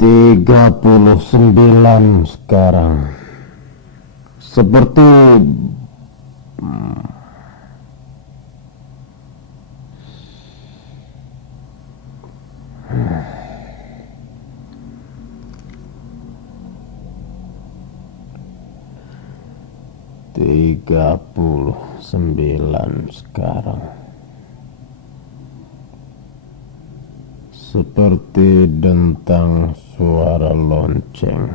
39 sekarang. Seperti tiga puluh sembilan sekarang. Seperti dentang suara lonceng.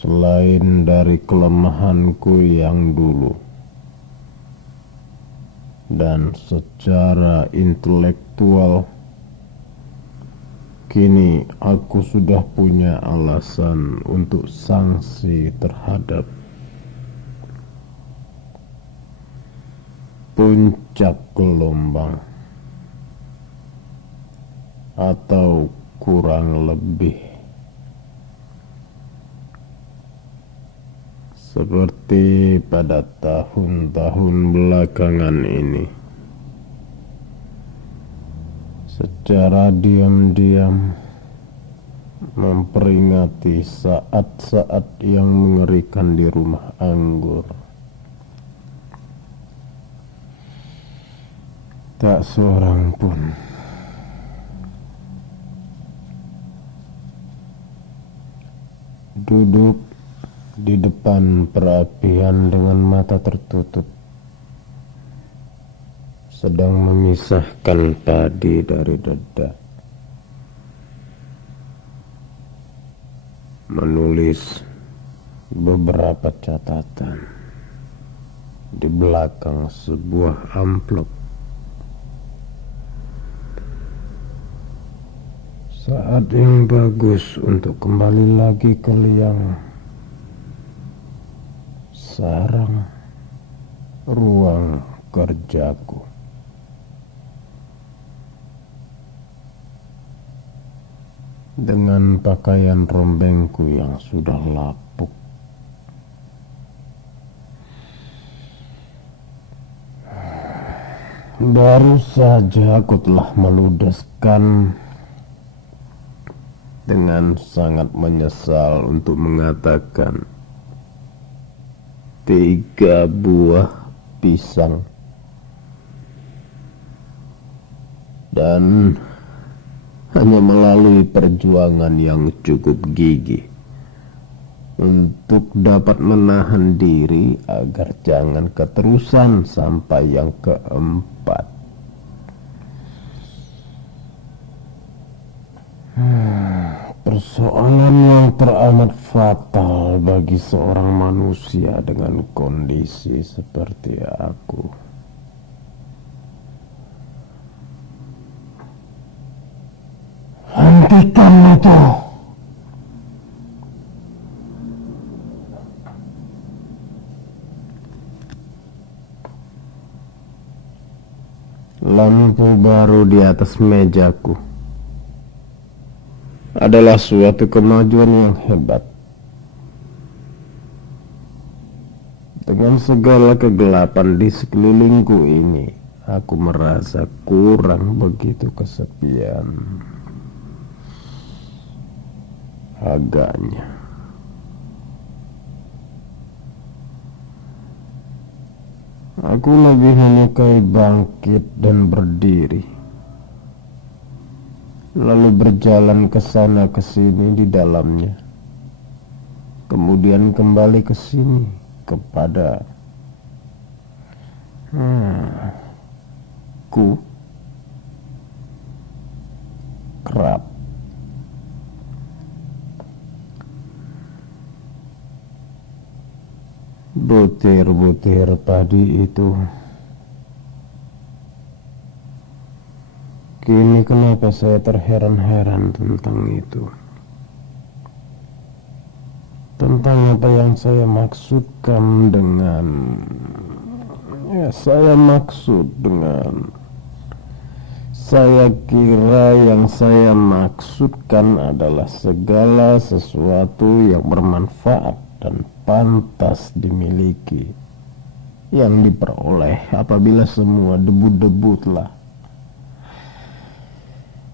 Selain dari kelemahanku yang dulu, dan secara intelektual, kini aku sudah punya alasan untuk sanksi terhadap puncak gelombang, atau kurang lebih seperti pada tahun-tahun belakangan ini. Secara diam-diam memperingati saat-saat yang mengerikan di rumah anggur. Tak seorang pun duduk di depan perapian dengan mata tertutup, sedang memisahkan padi dari dedak, menulis beberapa catatan di belakang sebuah amplop. Saat yang bagus untuk kembali lagi ke liang sarang ruang kerjaku. Dengan pakaian rombengku yang sudah lapuk, baru saja aku telah meludeskan dengan sangat menyesal untuk mengatakan 3 buah pisang, dan hanya melalui perjuangan yang cukup gigih untuk dapat menahan diri agar jangan keterusan sampai yang keempat. Persoalan yang teramat fatal bagi seorang manusia dengan kondisi seperti aku. Hentikan itu. Lampu baru di atas mejaku adalah suatu kemajuan yang hebat. Dengan segala kegelapan di sekelilingku ini, aku merasa kurang begitu kesepian. Agaknya aku lebih menyukai bangkit dan berdiri, lalu berjalan ke sana ke sini di dalamnya, kemudian kembali ke sini kepada ku kerap. Butir-butir padi itu, kini kenapa saya terheran-heran tentang itu? Tentang apa yang saya maksudkan dengan saya kira yang saya maksudkan adalah segala sesuatu yang bermanfaat dan pantas dimiliki, yang diperoleh apabila semua debu-debu telah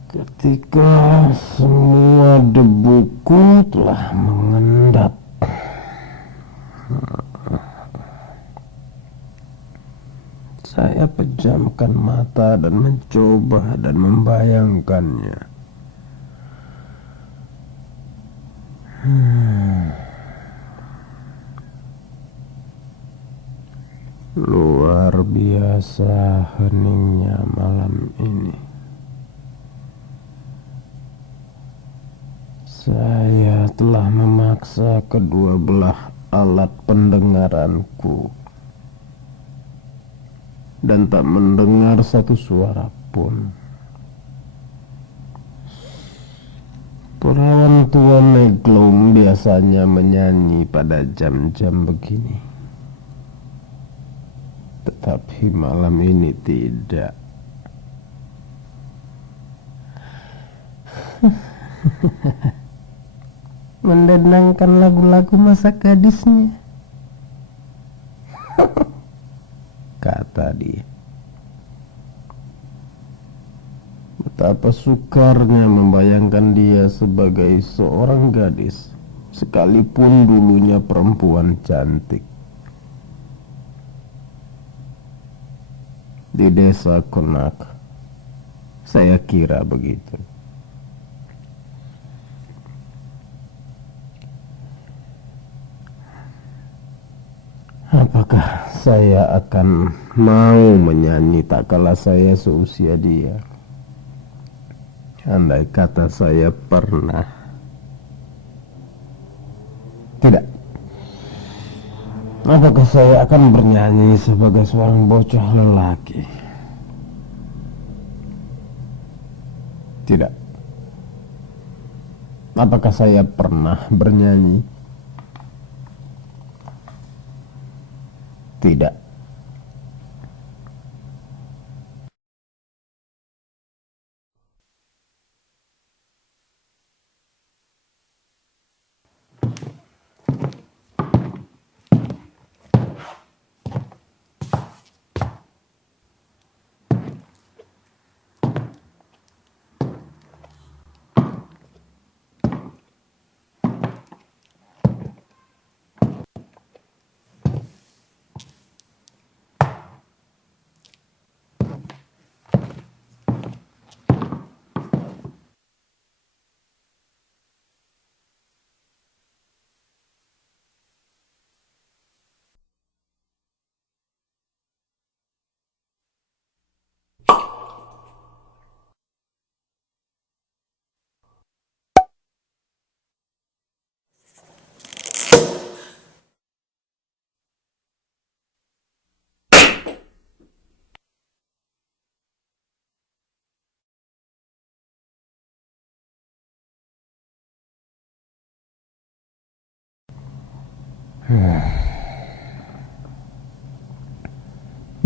Ketika semua debuku telah mengendap, saya pejamkan mata dan mencoba dan membayangkannya. Luar biasa heningnya malam ini. Saya telah memaksa kedua belah alat pendengaranku dan tak mendengar satu suara pun. Perawan tua Neglong biasanya menyanyi pada jam-jam begini, tetapi malam ini tidak. Mendendangkan lagu-lagu masa gadisnya, kata dia. Betapa sukarnya membayangkan dia sebagai seorang gadis, sekalipun dulunya perempuan cantik. Di desa Konak, saya kira begitu. Apakah saya akan mau menyanyi tak kala saya seusia dia? Andai kata saya pernah. Tidak. Apakah saya akan bernyanyi sebagai seorang bocah lelaki? Tidak. Apakah saya pernah bernyanyi? Tidak.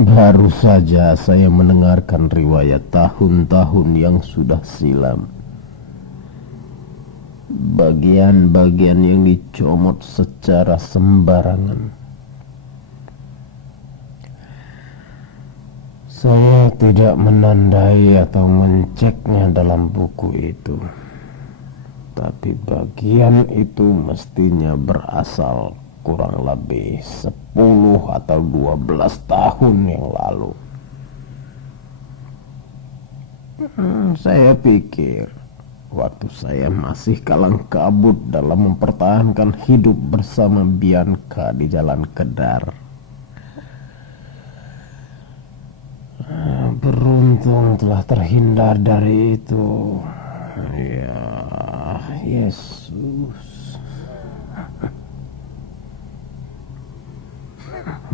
Baru saja saya mendengarkan riwayat tahun-tahun yang sudah silam. Bagian-bagian yang dicomot secara sembarangan. Saya tidak menandai atau menceknya dalam buku itu. Tapi bagian itu mestinya berasal kurang lebih 10 atau 12 tahun yang lalu. Saya pikir waktu saya masih kalang kabut dalam mempertahankan hidup bersama Bianca di Jalan Kedar. Beruntung telah terhindar dari itu. Ya, Yesus.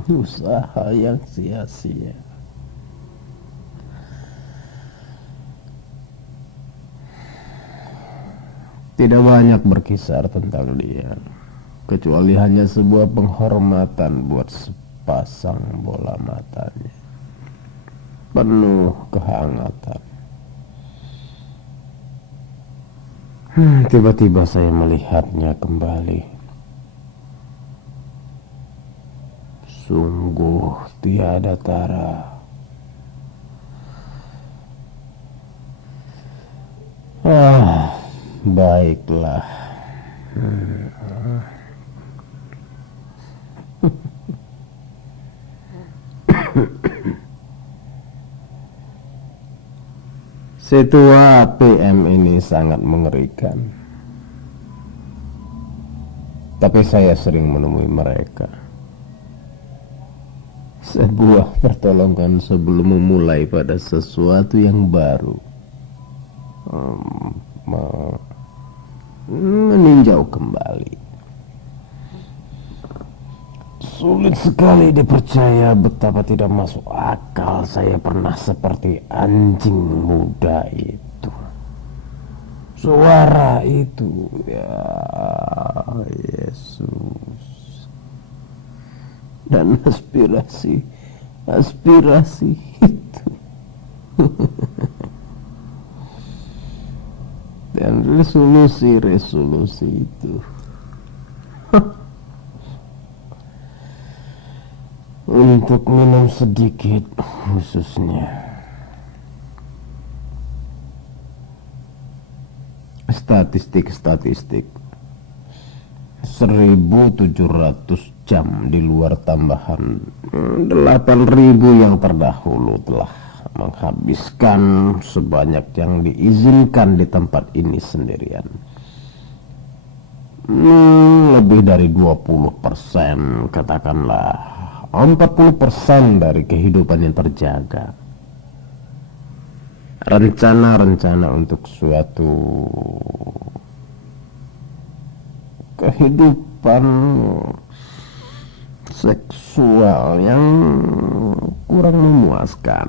Usaha yang sia-sia. Tidak banyak berkisar tentang dia, kecuali hanya sebuah penghormatan buat sepasang bola matanya, penuh kehangatan. Tiba-tiba saya melihatnya kembali. Sungguh tiada tara. Baiklah. Situa PM ini sangat mengerikan. Tapi saya sering menemui mereka. Sebuah pertolongan sebelum memulai pada sesuatu yang baru. Meninjau kembali. Sulit sekali dipercaya betapa tidak masuk akal saya pernah seperti anjing muda itu. Suara itu, ya Yesus. Dan aspirasi itu. Dan resolusi itu. Untuk minum sedikit khususnya. Statistik 1.700 jam di luar tambahan 8.000 yang terdahulu telah menghabiskan sebanyak yang diizinkan di tempat ini sendirian. Lebih dari 20%, katakanlah 40% dari kehidupan yang terjaga. Rencana-rencana untuk suatu kehidupan seksual yang kurang memuaskan.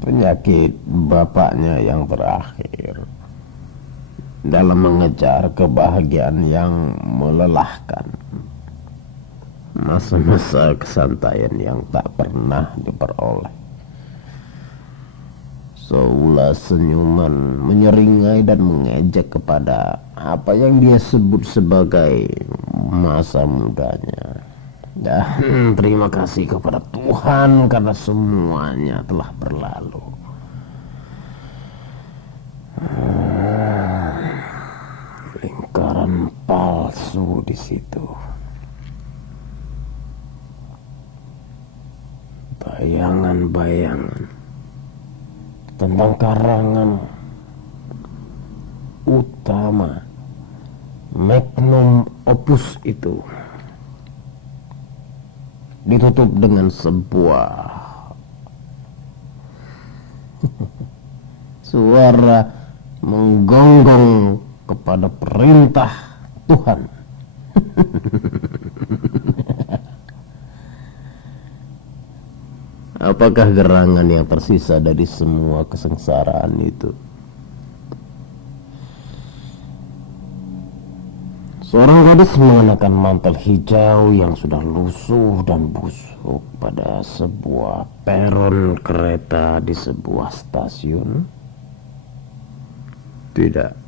Penyakit bapaknya yang terakhir dalam mengejar kebahagiaan yang melelahkan. Masa-masa kesantaian yang tak pernah diperoleh. Seulas senyuman menyeringai dan mengejek kepada apa yang dia sebut sebagai masa mudanya. Dan terima kasih kepada Tuhan karena semuanya telah berlalu. Lingkaran palsu di situ. Bayangan-bayangan tentang karangan utama magnum opus itu ditutup dengan sebuah suara menggonggong kepada perintah Tuhan. Apakah gerangan yang tersisa dari semua kesengsaraan itu? Seorang gadis mengenakan mantel hijau yang sudah lusuh dan busuk pada sebuah peron kereta di sebuah stasiun? Tidak.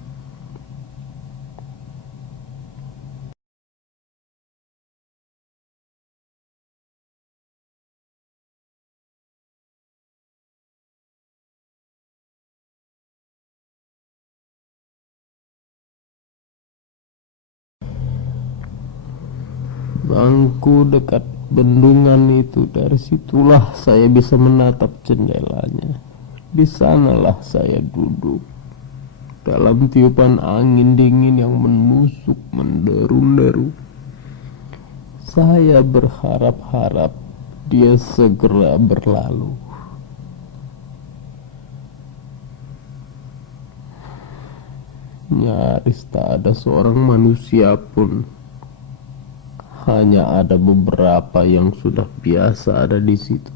Bangku dekat bendungan itu, dari situlah saya bisa menatap jendelanya. Di sanalah saya duduk dalam tiupan angin dingin yang menusuk menderu-deru. Saya berharap-harap dia segera berlalu. Nyaris tak ada seorang manusia pun. Hanya ada beberapa yang sudah biasa ada di situ.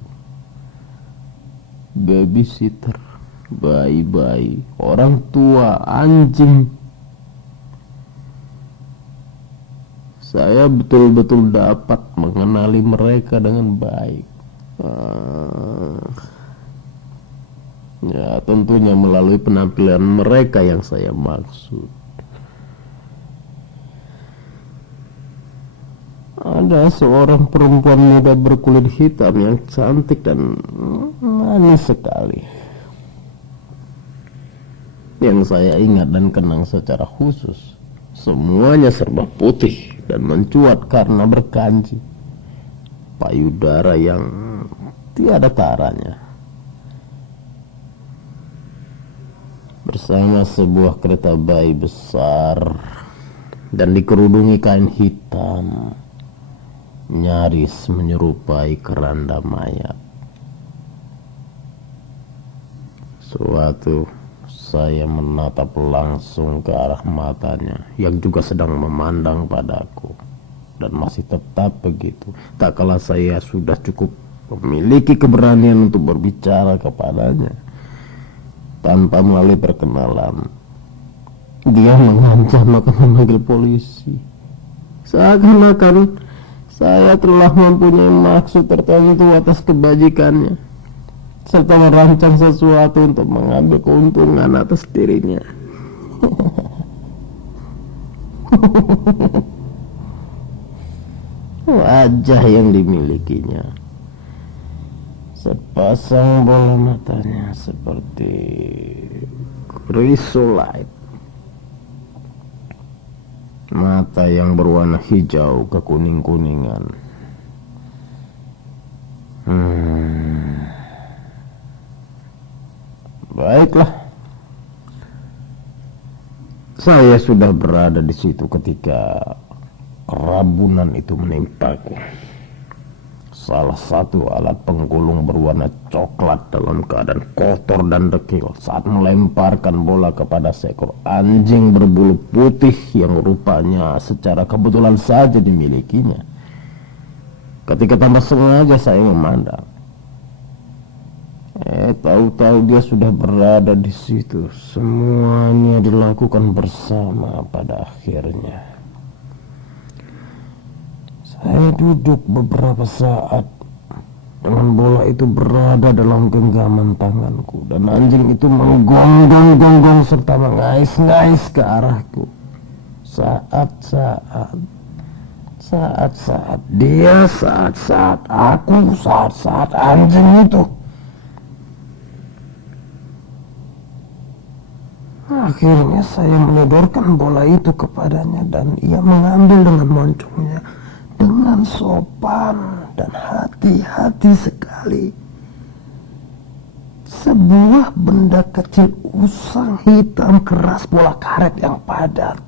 Babysitter, bayi-bayi, orang tua, anjing. Saya betul-betul dapat mengenali mereka dengan baik. Ya, tentunya melalui penampilan mereka yang saya maksud. Ada seorang perempuan muda berkulit hitam yang cantik dan manis sekali. Yang saya ingat dan kenang secara khusus, semuanya serba putih dan mencuat karena berkanji payudara yang tiada taranya. Bersama sebuah kereta bayi besar dan dikerudungi kain hitam, nyaris menyerupai keranda mayat. Suatu saya menatap langsung ke arah matanya yang juga sedang memandang padaku, dan masih tetap begitu. Tak kala saya sudah cukup memiliki keberanian untuk berbicara kepadanya. Tanpa melalui perkenalan, dia mengancam akan memanggil polisi. Seakan-akan saya telah mempunyai maksud tertentu atas kebajikannya, serta merancang sesuatu untuk mengambil keuntungan atas dirinya. Wajah yang dimilikinya, sepasang bola matanya seperti chrysolite, mata yang berwarna hijau kekuning-kuningan. Baiklah, saya sudah berada di situ ketika kerabunan itu menimpaku. Salah satu alat penggulung berwarna coklat dalam keadaan kotor dan dekil saat melemparkan bola kepada seekor anjing berbulu putih yang rupanya secara kebetulan saja dimilikinya. Ketika tanpa sengaja saya memandang, tahu-tahu dia sudah berada di situ. Semuanya dilakukan bersama pada akhirnya. Saya duduk beberapa saat dengan bola itu berada dalam genggaman tanganku, dan anjing itu menggonggong-gonggong serta mengais-ngais ke arahku. Saat-saat dia, saat-saat aku, saat-saat anjing itu. Akhirnya saya menyodorkan bola itu kepadanya, dan ia mengambil dengan moncongnya dengan sopan dan hati-hati sekali. Sebuah benda kecil usang hitam keras bola karet yang padat.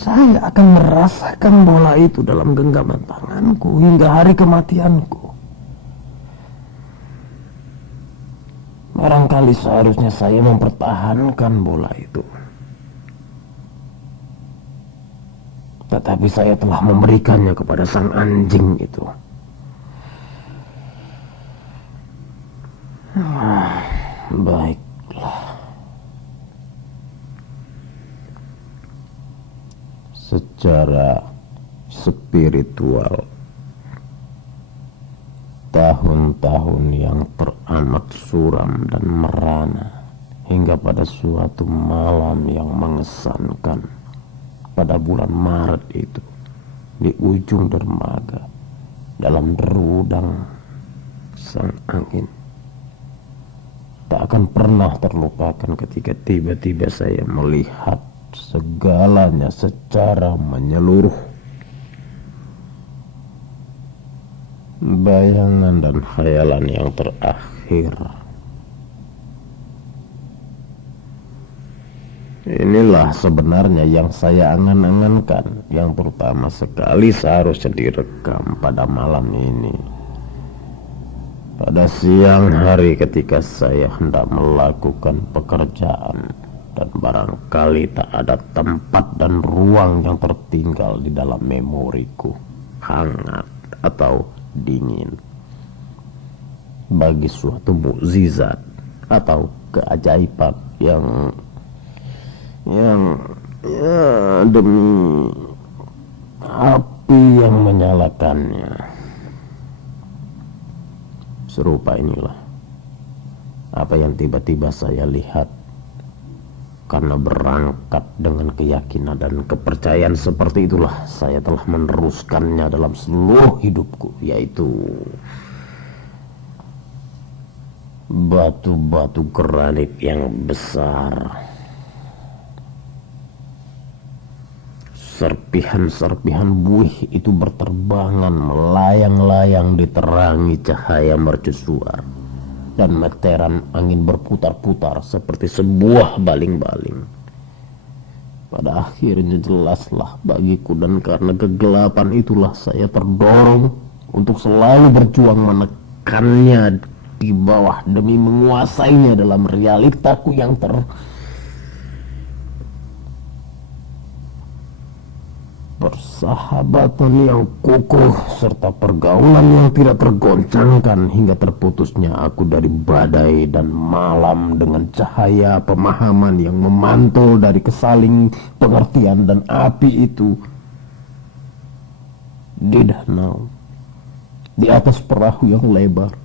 Saya akan merasakan bola itu dalam genggaman tanganku hingga hari kematianku. Barangkali seharusnya saya mempertahankan bola itu, tetapi saya telah memberikannya kepada sang anjing itu. Baiklah. Secara spiritual, tahun-tahun yang teramat suram dan merana hingga pada suatu malam yang mengesankan pada bulan Maret itu, di ujung dermaga, dalam derudang sang angin, tak akan pernah terlupakan ketika tiba-tiba saya melihat segalanya secara menyeluruh. Bayangan dan khayalan yang terakhir, inilah sebenarnya yang saya angan-angankan, yang terutama sekali seharusnya direkam pada malam ini. Pada siang hari ketika saya hendak melakukan pekerjaan, dan barangkali tak ada tempat dan ruang yang tertinggal di dalam memoriku, hangat atau dingin, bagi suatu mukjizat atau keajaiban yang demi api yang menyalakannya. Serupa inilah apa yang tiba-tiba saya lihat, karena berangkat dengan keyakinan dan kepercayaan seperti itulah saya telah meneruskannya dalam seluruh hidupku, yaitu Batu-batu granit yang besar, serpihan-serpihan buih itu berterbangan melayang-layang diterangi cahaya mercusuar, dan meteran angin berputar-putar seperti sebuah baling-baling. Pada akhirnya jelaslah bagiku, dan karena kegelapan itulah saya terdorong untuk selalu berjuang menekannya di bawah demi menguasainya dalam realitaku yang persahabatan yang kokoh serta pergaulan yang tidak tergoncangkan hingga terputusnya aku dari badai dan malam dengan cahaya pemahaman yang memantul dari kesaling pengertian dan api itu. Di danau, di atas perahu yang lebar,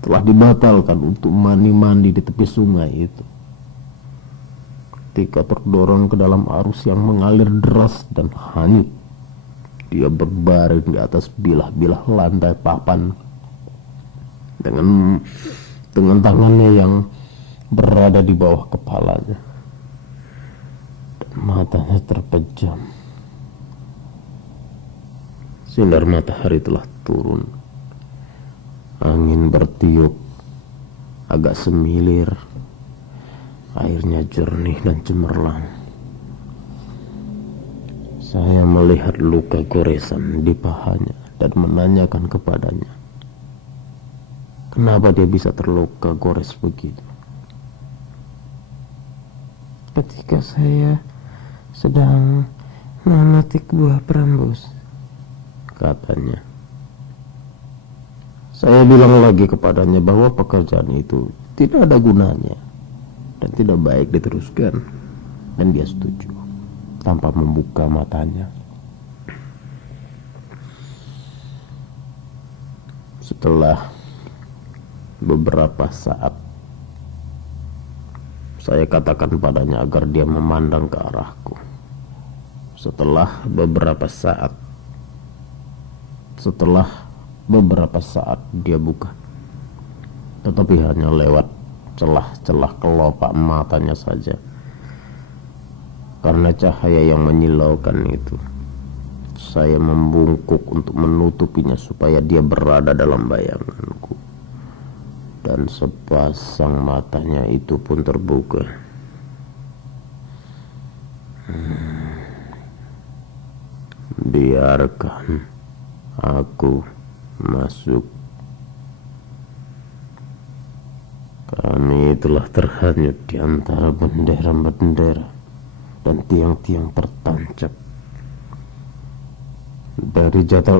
telah dibatalkan untuk mandi-mandi di tepi sungai itu. Ketika terdorong ke dalam arus yang mengalir deras dan hanyut, dia berbaring di atas bilah-bilah lantai papan dengan tangannya yang berada di bawah kepalanya, dan matanya terpejam. Sinar matahari telah turun, angin bertiup agak semilir, airnya jernih dan cemerlang. Saya melihat luka goresan di pahanya dan menanyakan kepadanya, kenapa dia bisa terluka gores begitu? Ketika saya sedang memetik buah perambus, katanya. Saya bilang lagi kepadanya bahwa pekerjaan itu tidak ada gunanya dan tidak baik diteruskan, dan dia setuju tanpa membuka matanya. Setelah beberapa saat, saya katakan padanya agar dia memandang ke arahku. Setelah beberapa saat dia buka, tetapi hanya lewat celah-celah kelopak matanya saja. Karena cahaya yang menyilaukan itu, saya membungkuk untuk menutupinya supaya dia berada dalam bayanganku, dan sepasang matanya itu pun terbuka. Biarkan aku masuk. Kami telah terhanyut di antara bendera-bendera dan tiang-tiang tertancap.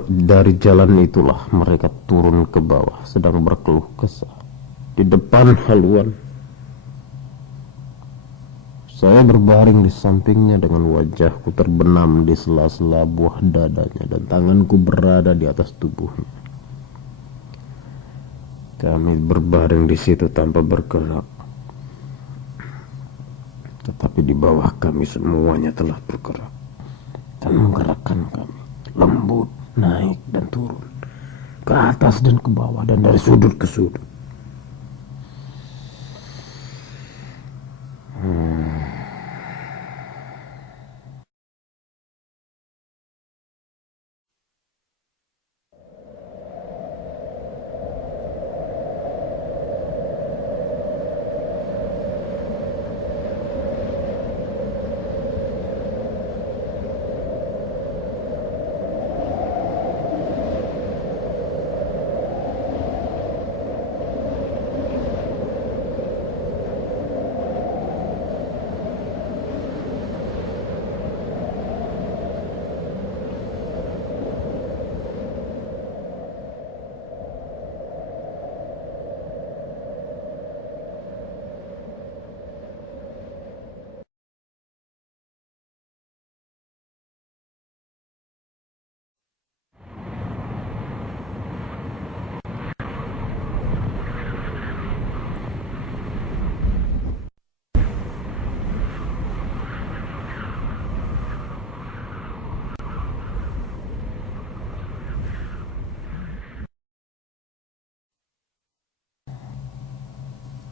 Dari jalan itulah mereka turun ke bawah sedang berkeluh kesah di depan haluan. Saya berbaring di sampingnya dengan wajahku terbenam di sela-sela buah dadanya dan tanganku berada di atas tubuhnya. Kami berbaring di situ tanpa bergerak, tetapi di bawah kami semuanya telah bergerak dan menggerakkan kami, lembut, naik dan turun, ke atas dan ke bawah, dan dari sudut ke sudut.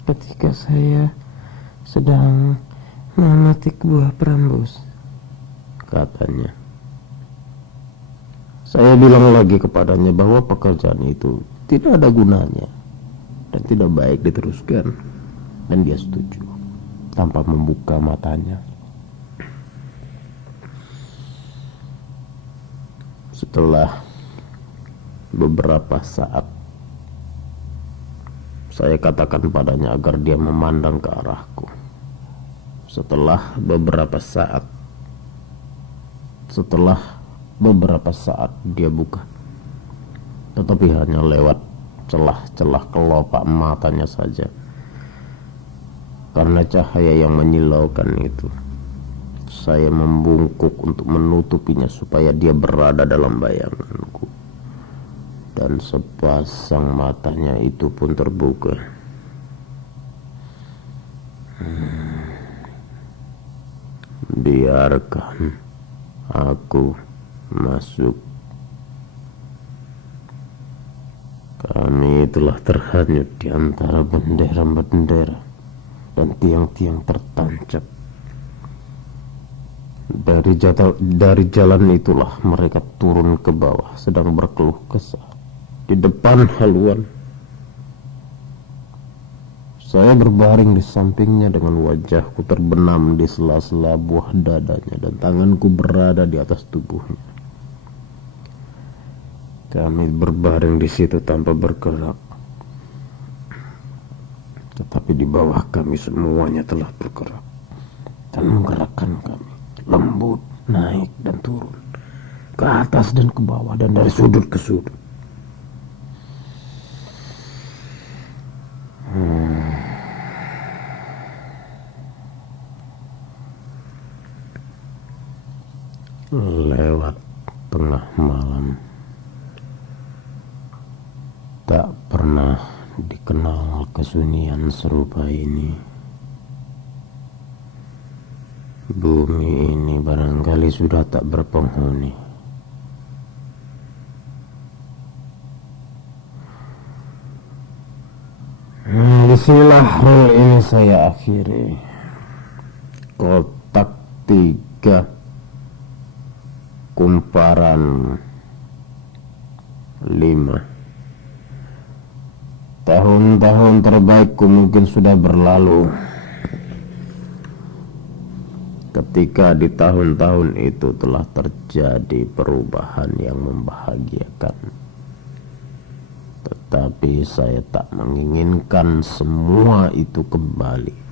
ketika saya sedang memetik buah perambus, katanya. Saya bilang lagi kepadanya bahwa pekerjaan itu tidak ada gunanya dan tidak baik diteruskan, dan dia setuju tanpa membuka matanya. Setelah beberapa saat, saya katakan padanya agar dia memandang ke arahku. Setelah beberapa saat dia buka, tetapi hanya lewat celah-celah kelopak matanya saja. Karena cahaya yang menyilaukan itu, saya membungkuk untuk menutupinya supaya dia berada dalam bayanganku. Dan sepasang matanya itu pun terbuka. Biarkan aku masuk. Kami telah terhanyut di antara bendera-bendera dan tiang-tiang tertancap. Dari jalan itulah mereka turun ke bawah, sedang berkeluh kesah di depan haluan. Saya berbaring di sampingnya dengan wajahku terbenam di sela-sela buah dadanya dan tanganku berada di atas tubuhnya. Kami berbaring di situ tanpa bergerak. Tetapi di bawah kami semuanya telah bergerak dan menggerakkan kami, lembut, naik dan turun, ke atas dan ke bawah, dan dari sudut ke sudut. Lewat tengah malam. Tak pernah dikenal kesunyian serupa ini. Bumi ini barangkali sudah tak berpenghuni. Disinilah hal ini saya akhiri. Kotak 3, kumparan 5. Tahun-tahun terbaikku mungkin sudah berlalu. Ketika di tahun-tahun itu telah terjadi perubahan yang membahagiakan. Tetapi saya tak menginginkan semua itu kembali.